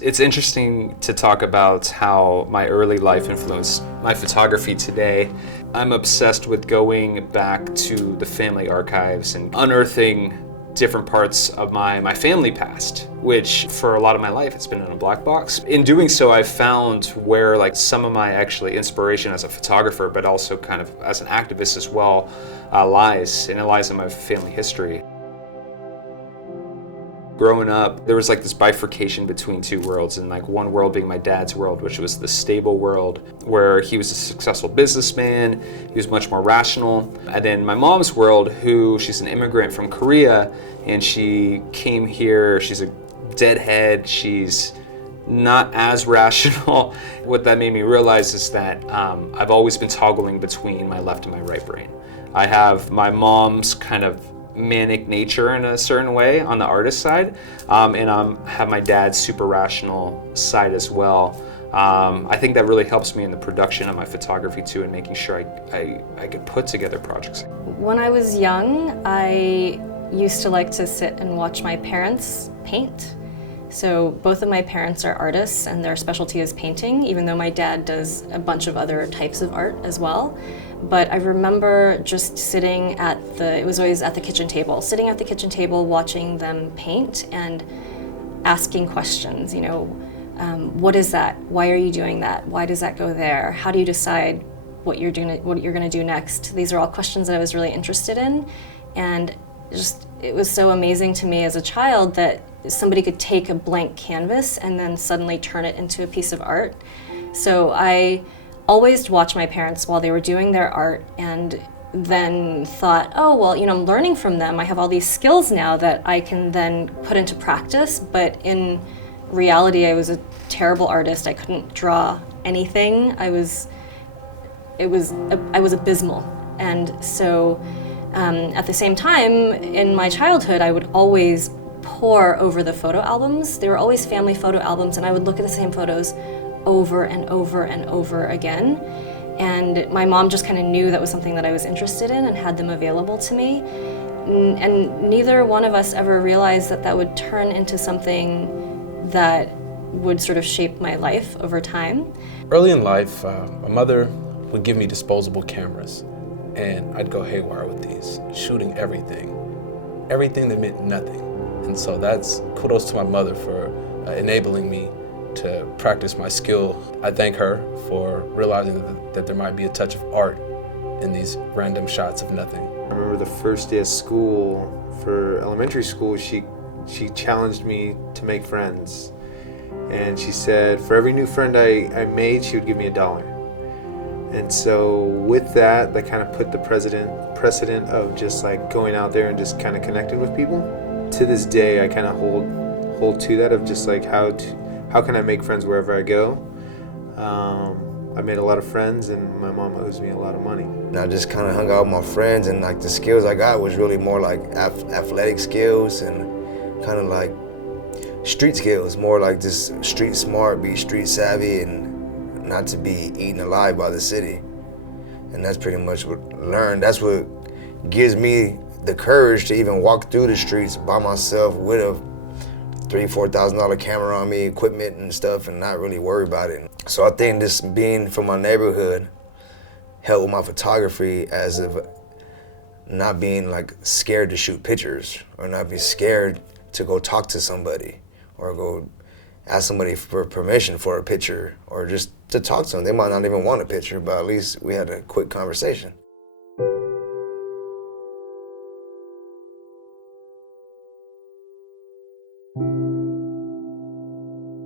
It's interesting to talk about how my early life influenced my photography today. I'm obsessed with going back to the family archives and unearthing different parts of my family past, which for a lot of my life it's been in a black box. In doing so, I've found where some of my actually inspiration as a photographer, but also kind of as an activist as well, lies, and it lies in my family history. Growing up, there was this bifurcation between two worlds, and one world being my dad's world, which was the stable world, where he was a successful businessman, he was much more rational. And then my mom's world, she's an immigrant from Korea, and she came here, she's a deadhead, she's not as rational. What that made me realize is that I've always been toggling between my left and my right brain. I have my mom's kind of manic nature in a certain way on the artist side, and have my dad's super rational side as well. I think that really helps me in the production of my photography too, and making sure I could put together projects. When I was young, I used to like to sit and watch my parents paint. So both of my parents are artists and their specialty is painting, even though my dad does a bunch of other types of art as well. But I remember just sitting it was always at the kitchen table, sitting at the kitchen table watching them paint and asking questions, what is that? Why are you doing that? Why does that go there? How do you decide what you're gonna do next? These are all questions that I was really interested in, and it was so amazing to me as a child that somebody could take a blank canvas and then suddenly turn it into a piece of art. So I always watched my parents while they were doing their art, and then thought, oh, well, I'm learning from them. I have all these skills now that I can then put into practice. But in reality, I was a terrible artist. I couldn't draw anything. I was abysmal. And so at the same time, in my childhood, I would always pore over the photo albums. They were always family photo albums, and I would look at the same photos over and over and over again. And my mom just kind of knew that was something that I was interested in and had them available to me. And neither one of us ever realized that that would turn into something that would sort of shape my life over time. Early in life, my mother would give me disposable cameras, and I'd go haywire with these, shooting everything that meant nothing. And so that's kudos to my mother for enabling me to practice my skill. I thank her for realizing that there might be a touch of art in these random shots of nothing. I remember the first day of school for elementary school, she challenged me to make friends. And she said for every new friend I made, she would give me $1. And so with that kind of put the precedent of just going out there and just kind of connecting with people. To this day, I kind of hold to that of just how can I make friends wherever I go. I made a lot of friends, and my mom owes me a lot of money. And I just kind of hung out with my friends, and the skills I got was really more athletic skills and kind of street skills, more just street smart, be street savvy, and not to be eaten alive by the city. And that's pretty much what I learned. That's what gives me the courage to even walk through the streets by myself with a $3,000-$4,000 camera on me, equipment and stuff, and not really worry about it. So I think this being from my neighborhood helped with my photography, as of not being scared to shoot pictures, or not be scared to go talk to somebody, or go ask somebody for permission for a picture, or just to talk to them. They might not even want a picture, but at least we had a quick conversation.